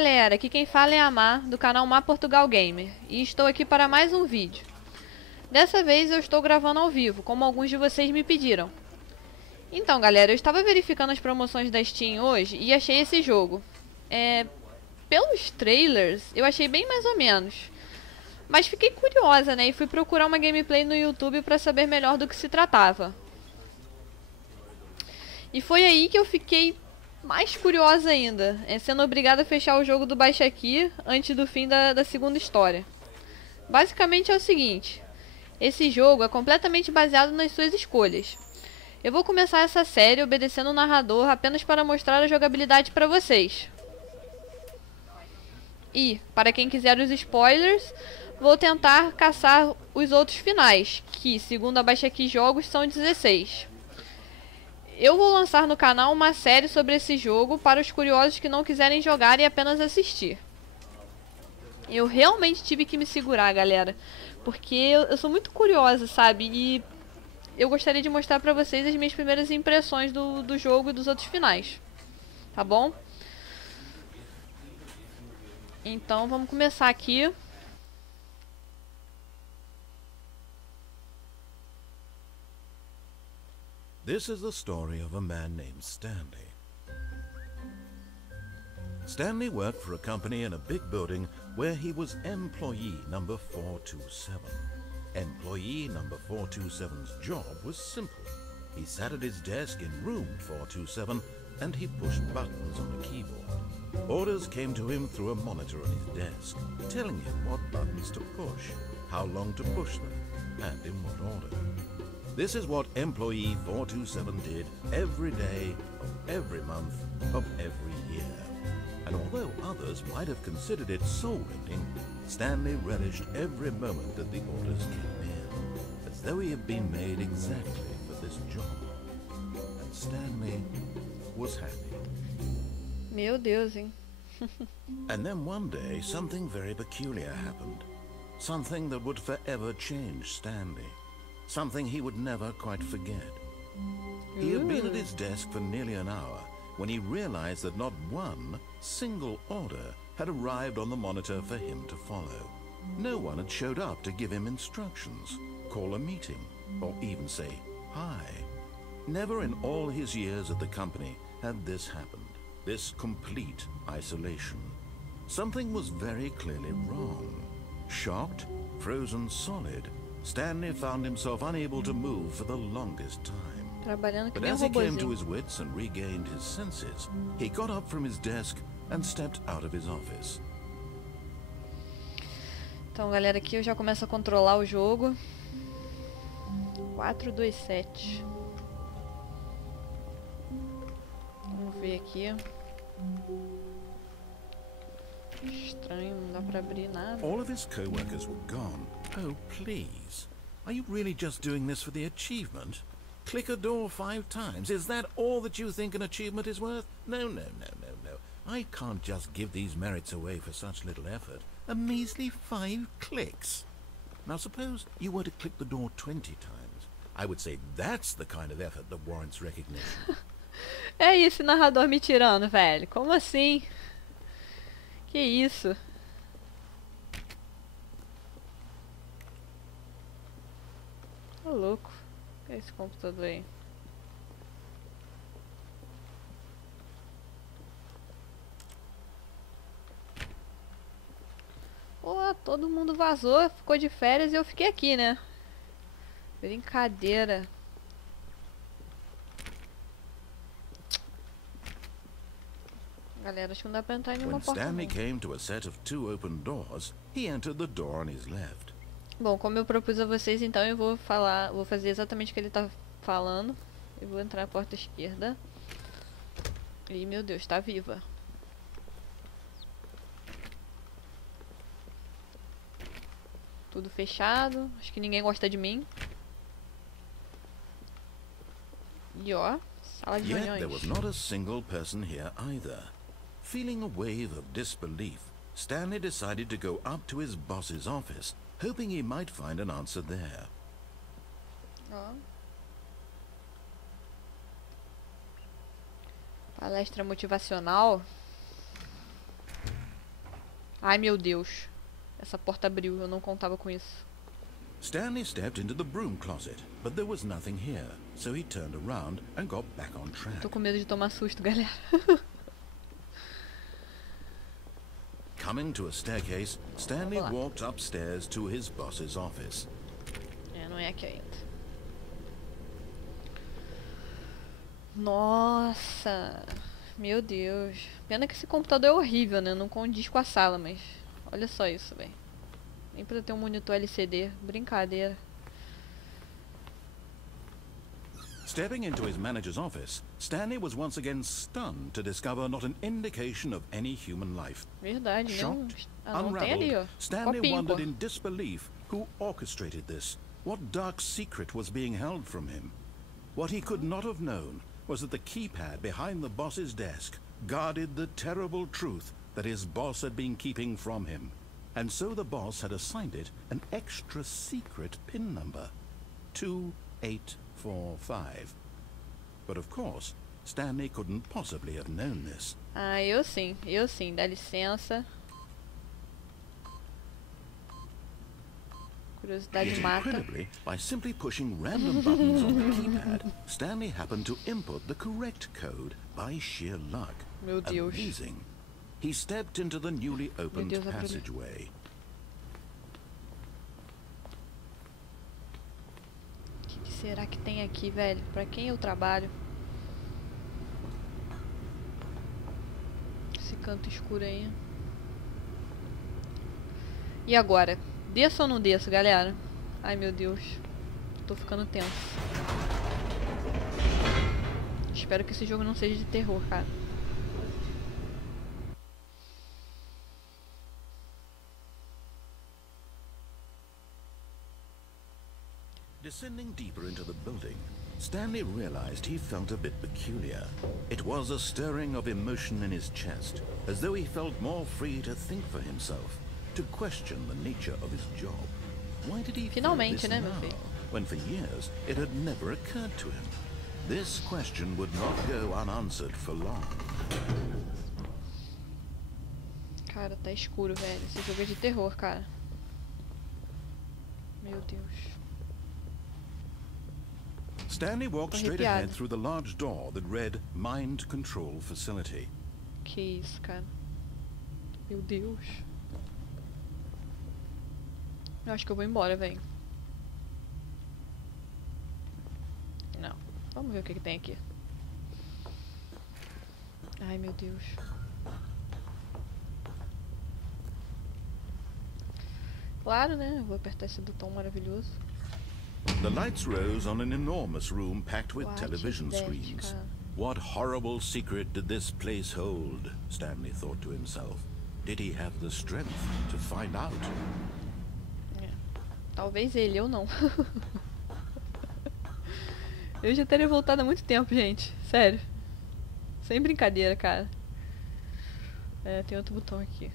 galera, aqui quem fala é a Má, do canal Má Portugal Gamer, e estou aqui para mais um vídeo. Dessa vez eu estou gravando ao vivo, como alguns de vocês me pediram. Então galera, eu estava verificando as promoções da Steam hoje e achei esse jogo. Pelos trailers, eu achei bem mais ou menos. Mas fiquei curiosa, né, e fui procurar uma gameplay no YouTube para saber melhor do que se tratava. E foi aí que eu fiquei mais curiosa ainda, sendo obrigada a fechar o jogo do Baixa Aqui antes do fim da segunda história. Basicamente é o seguinte, esse jogo é completamente baseado nas suas escolhas. Eu vou começar essa série obedecendo o narrador apenas para mostrar a jogabilidade para vocês. E, para quem quiser os spoilers, vou tentar caçar os outros finais, que, segundo a Baixa Aqui Jogos, são 16. Eu vou lançar no canal uma série sobre esse jogo para os curiosos que não quiserem jogar e apenas assistir. Eu realmente tive que me segurar, galera, porque eu sou muito curiosa, sabe? E eu gostaria de mostrar pra vocês as minhas primeiras impressões do jogo e dos outros finais. Tá bom? Então vamos começar aqui. This is the story of a man named Stanley. Stanley worked for a company in a big building where he was employee number 427. Employee number 427's job was simple. He sat at his desk in room 427 and he pushed buttons on a keyboard. Orders came to him through a monitor on his desk, telling him what buttons to push, how long to push them, and in what order. This is what employee 427 did every day of every month of every year. And although others might have considered it soul-rending, Stanley relished every moment that the orders came in, as though he had been made exactly for this job. And Stanley was happy. Meu Deus, hein? And then one day, something very peculiar happened. Something that would forever change Stanley. Something he would never quite forget. He had been at his desk for nearly an hour when he realized that not one single order had arrived on the monitor for him to follow. No one had showed up to give him instructions, call a meeting, or even say hi. Never in all his years at the company had this happened, this complete isolation. Something was very clearly wrong. Shocked, frozen solid, Stanley found himself unable to move for the longest time. But as he came to his wits and regained his senses, he got up from his desk and stepped out of his office. Então, galera, aqui eu já começo a controlar o jogo. 427. Vamos ver aqui. Estranho, não dá pra abrir nada. All of his co-workers were gone. Oh, please. Are you really just doing this for the achievement? Click a door 5 times. Is that all that you think an achievement is worth? No, no, no, no, no. I can't just give these merits away for such little effort. A measly 5 clicks. Now suppose you were to click the door 20 times. I would say that's the kind of effort that warrants recognition. É esse narrador me tirando, velho. Como assim? Que isso? Ô, louco. O que é esse computador aí? Pô, todo mundo vazou, ficou de férias e eu fiquei aqui, né? Brincadeira. Galera, acho que não dá pra entrar em nenhuma porta. When Stanley came to a set of 2 open doors, he entered the door on his left. Bom, como eu propus a vocês, então eu vou fazer exatamente o que ele tá falando. Eu vou entrar na porta esquerda. Ih, meu Deus, tá viva. Tudo fechado. Acho que ninguém gosta de mim. E ó, sala de Yet there reuniões. was not a single person here either. Feeling a wave of disbelief, Stanley decided to go up to his boss's office, hoping he might find an answer there. Ó. Palestra motivacional. Ai, meu Deus. Essa porta abriu, eu não contava com isso. Stanley stepped into the broom closet, but there was nothing here, so he turned around and got back on track. Tô com medo de tomar susto, galera. Coming to a staircase, Stanley walked upstairs to his boss's office. Não é aqui ainda. Nossa, meu Deus. Pena que esse computador é horrível, né? Não condiz com a sala, mas olha só isso, velho. Nem pra ter um monitor LCD. Brincadeira. Stepping into his manager's office, Stanley was once again stunned to discover not an indication of any human life. Verdade, não. Shocked, Não tem ali, ó. Stanley Copinho, wondered pô. in disbelief who orchestrated this. What dark secret was being held from him? What he could not have known was that the keypad behind the boss's desk guarded the terrible truth that his boss had been keeping from him. And so the boss had assigned it an extra secret PIN number, 2845. But of course, Stanley couldn't possibly have known this. Ah, eu sim, dá licença. Curiosidade mata. Incredibly, by simply pushing random buttons on the keypad, Stanley happened to input the correct code by sheer luck. Meu Deus. Amazing. He stepped into the newly opened Deus, passageway. O que será que tem aqui, velho? Pra quem eu trabalho? Esse canto escuro aí. E agora? Desço ou não desço, galera? Ai, meu Deus. Tô ficando tenso. Espero que esse jogo não seja de terror, cara. Descending deeper into the building, Stanley realized he felt a bit peculiar. It was a stirring of emotion in his chest, as though he felt more free to think for himself, to question the nature of his job. Why did he feel this né, meu now, filho? when for years it had never occurred to him? This question would not go unanswered for long. Cara, tá escuro, velho. Esse jogo é de terror, cara. Meu Deus. Stanley walked straight ahead through the large door that read Mind Control Facility. Que isso, cara. Meu Deus. Eu acho que eu vou embora, velho. Não. Vamos ver o que tem aqui. Ai, meu Deus. Claro, né? Eu vou apertar esse botão maravilhoso. The lights rose on an enormous room packed with television screens. What horrible secret did this place hold? Stanley thought to himself. Did he have the strength to find out? Talvez ele, eu não. Eu já teria voltado há muito tempo, gente. Sério. Sem brincadeira, cara. É, tem outro botão aqui.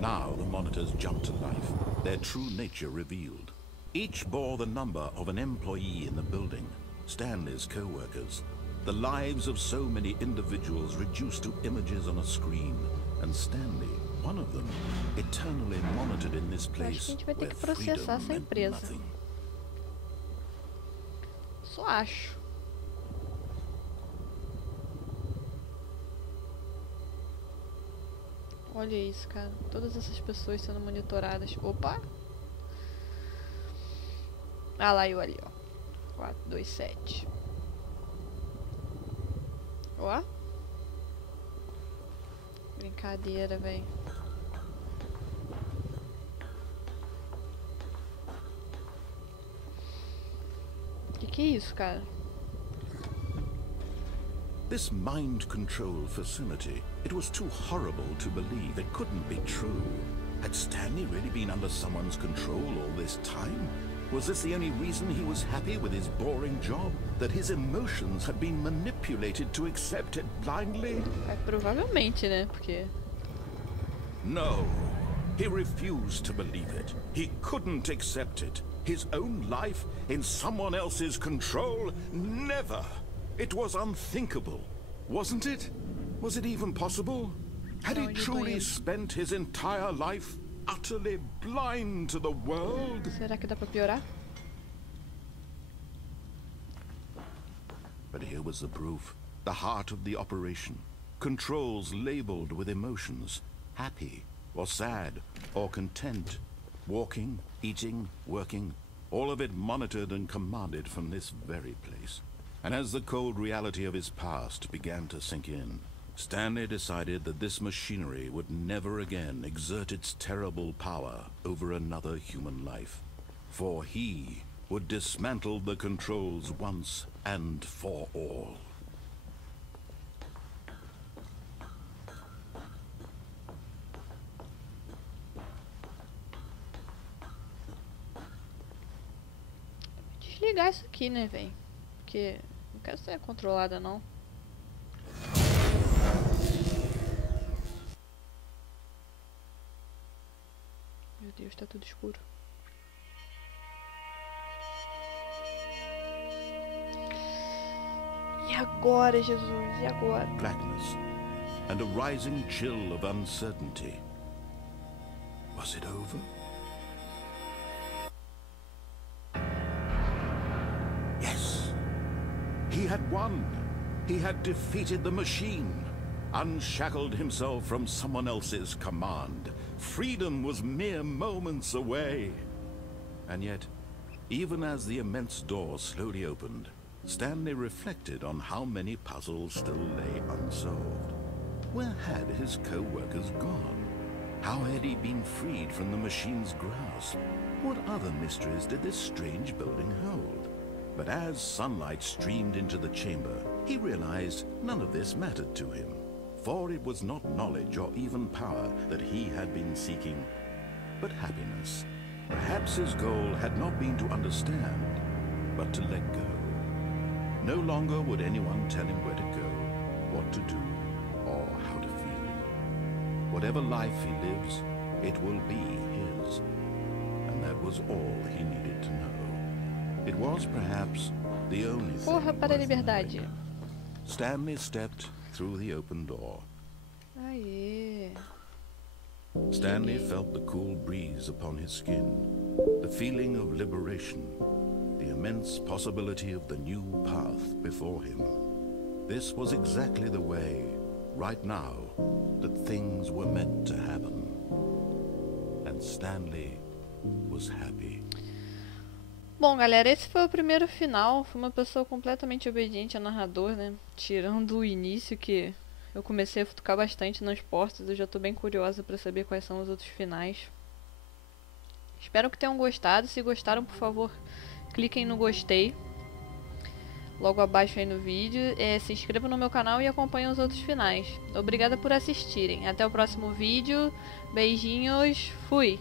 Now the monitors jumped to life, their true nature revealed. Each bore the number of an employee in the building, Stanley's co-workers. The lives of so many individuals reduced to images on a screen, and Stanley, one of them, eternally monitored in this place where freedom meant nothing. Só acho. Olha isso, cara. Todas essas pessoas sendo monitoradas. Opa! Ah lá, eu ali, ó. 427. Ó. Brincadeira, velho. Que é isso, cara? This mind control facility, it was too horrible to believe. It couldn't be true. Had Stanley really been under someone's control all this time? Was this the only reason he was happy with his boring job? That his emotions had been manipulated to accept it blindly? É, provavelmente, né? Porque... No. He refused to believe it. He couldn't accept it. His own life in someone else's control? Never! It was unthinkable, wasn't it? Was it even possible? Had he truly spent his entire life utterly blind to the world? Será que dá pra piorar? But here was the proof. The heart of the operation. Controls labeled with emotions. Happy, or sad, or content. Walking, eating, working. All of it monitored and commanded from this very place. And as the cold reality of his past began to sink in, Stanley decided that this machinery would never again exert its terrible power over another human life. For he would dismantle the controls once and for all. Desligar isso aqui, né, velho? Porque não quero ser controlada, não. Meu Deus, tá tudo escuro. E agora, Jesus? E agora? Blackness and a rising chill of uncertainty. Was it over? Yes. He had won. He had defeated the machine. Unshackled himself from someone else's command. Freedom was mere moments away. And yet, even as the immense door slowly opened, Stanley reflected on how many puzzles still lay unsolved. Where had his co-workers gone? How had he been freed from the machine's grasp? What other mysteries did this strange building hold? But as sunlight streamed into the chamber, he realized none of this mattered to him. For it was not knowledge or even power that he had been seeking, but happiness. Perhaps his goal had not been to understand, but to let go. No longer would anyone tell him where to go, what to do, or how to feel. Whatever life he lives, it will be his. And that was all he needed to know. It was perhaps the only thing. Porra para a liberdade. Stanley stepped through the open door. Aê. Stanley felt the cool breeze upon his skin, the feeling of liberation, the immense possibility of the new path before him. This was exactly the way, right now, that things were meant to happen. And Stanley was happy. Bom, galera, esse foi o primeiro final. Fui uma pessoa completamente obediente ao narrador, né? Tirando o início, que eu comecei a futucar bastante nas portas. Eu já tô bem curiosa pra saber quais são os outros finais. Espero que tenham gostado. Se gostaram, por favor, cliquem no gostei logo abaixo aí no vídeo. Se inscrevam no meu canal e acompanhem os outros finais. Obrigada por assistirem. Até o próximo vídeo. Beijinhos. Fui!